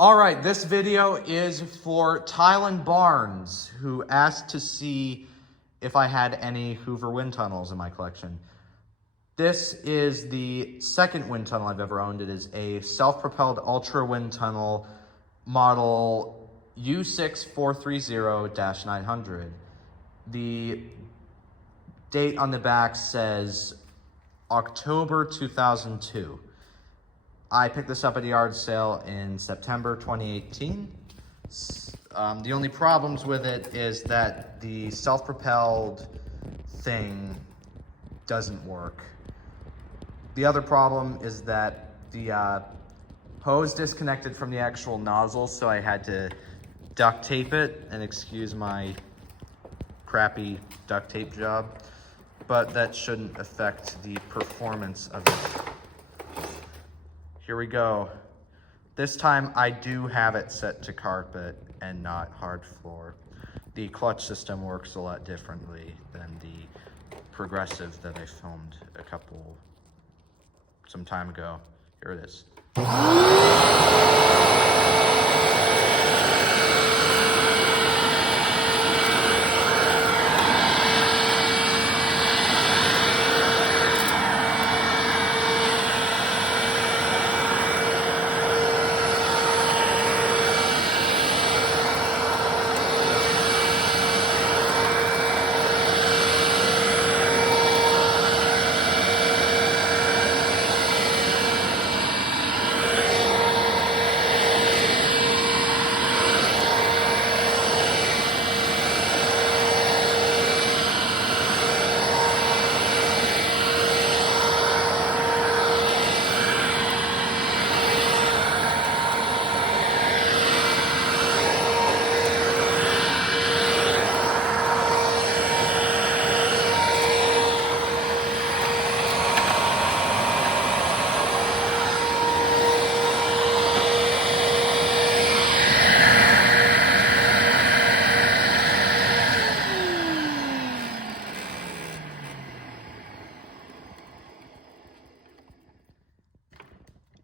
All right, this video is for Tylen Barnes, who asked to see if I had any Hoover wind tunnels in my collection. This is the second wind tunnel I've ever owned. It is a self-propelled ultra wind tunnel model U6430-900. The date on the back says October 2002. I picked this up at a yard sale in September 2018. The only problems with it is that the self-propelled thing doesn't work. The other problem is that the hose disconnected from the actual nozzle, so I had to duct tape it, and excuse my crappy duct tape job, but that shouldn't affect the performance of it. Here we go. This time I do have it set to carpet and not hard floor. The clutch system works a lot differently than the progressive that I filmed some time ago. Here it is.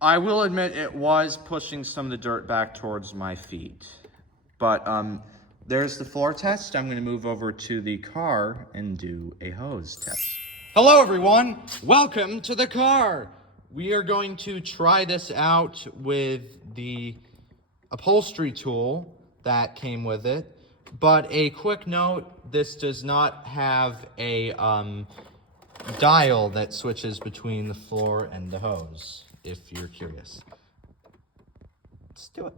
I will admit it was pushing some of the dirt back towards my feet. But there's the floor test. I'm going to move over to the car and do a hose test. Hello everyone, welcome to the car. We are going to try this out with the upholstery tool that came with it. But a quick note, this does not have a dial that switches between the floor and the hose, if you're curious. Let's do it.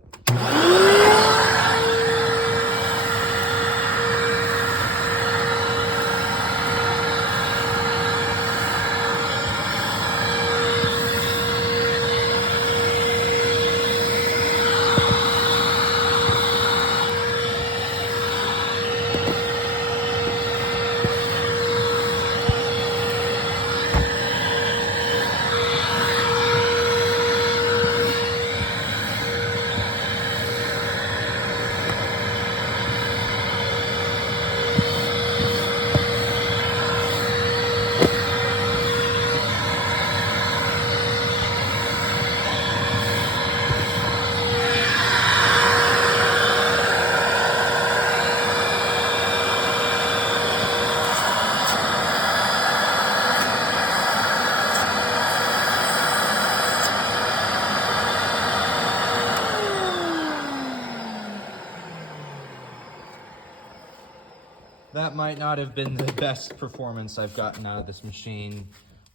That might not have been the best performance I've gotten out of this machine,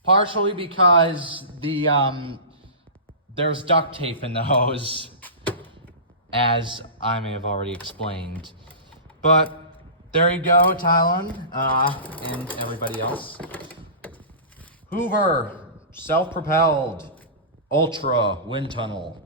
partially because there's duct tape in the hose, as I may have already explained. But there you go, Tylen, and everybody else. Hoover, self-propelled, ultra wind tunnel.